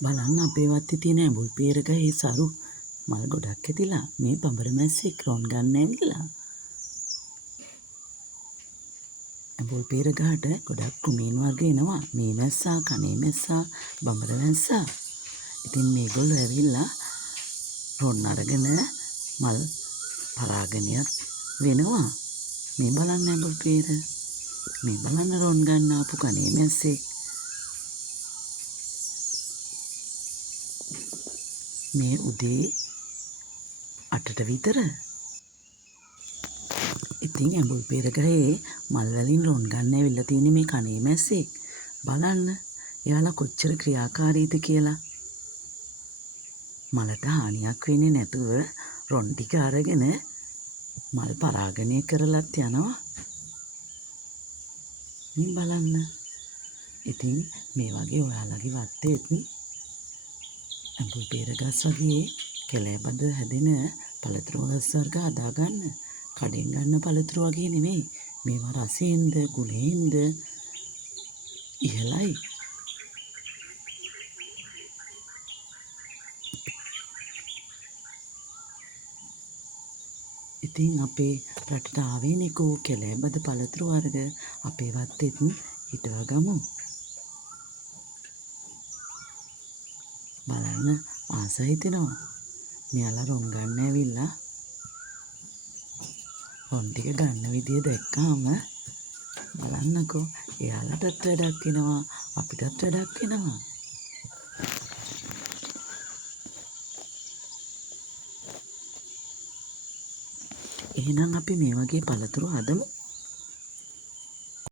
බලන්න අපේ වත්තේ තියෙන ඇඹුල් peer ගහේ සරු මල් ගොඩක් ඇතිලා මේ බඹර මැස්සෙක් රොන් ගන්න ඇවිල්ලා. ඇඹුල් peer ගහට ගොඩක් කුමීන් වර්ග එනවා. මේ මැස්සා, කනේ මැස්සා, බඹර මැස්සා. ඉතින් මේගොල්ලෝ ඇවිල්ලා රොන් අරගෙන මල් පරාගනයක් වෙනවා. මේ බලන්න ඇඹුල් peer. මේ බලන්න රොන් ගන්න ආපු කනේ මැස්සෙක්. මේ උදේ 8ට විතර. ඉතින් ඇඹුල් peer ගහේ මල් වලින් රොන් ගන්න ඇවිල්ලා තියෙන මේ කනේ මැස්සෙක්. බලන්න එයාලා කොච්චර ක්‍රියාකාරීද කියලා. මලට හානියක් වෙන්නේ නැතුව රොන් ටික අරගෙන මල් පරාගනය කරලත් යනවා. මේ බලන්න. ඉතින් මේ වගේ ඔයාලගේ වත්තේත් ඇඹුල් peer ගස් වගේ කැලෑබද හැදෙන පළතුරු ගස් වර්ග හදාගන්න. කඩෙන් ගන්න පළතුරු වගේ නෙමෙයි. මේවා රසයෙන්ද ගුණයෙන්ද ඉහළයි. ඉතින් අපේ රටට ආවේනිකෝ කැලෑබද පළතුරු වර්ග අපේ වත්තේත් හිටවා ගමු. බලන්න ආස හිතෙනවා. මෙයාලා රොන් ගන්න ඇවිල්ලා රොන් ටික ගන්න විදිය දැක්කාම බලන්නකෝ එයාලටත් වැඩක් වෙනවා අපිටත් වැඩක් වෙනවා. එහෙනම් අපි මේ වගේ පළතුරු හදමු.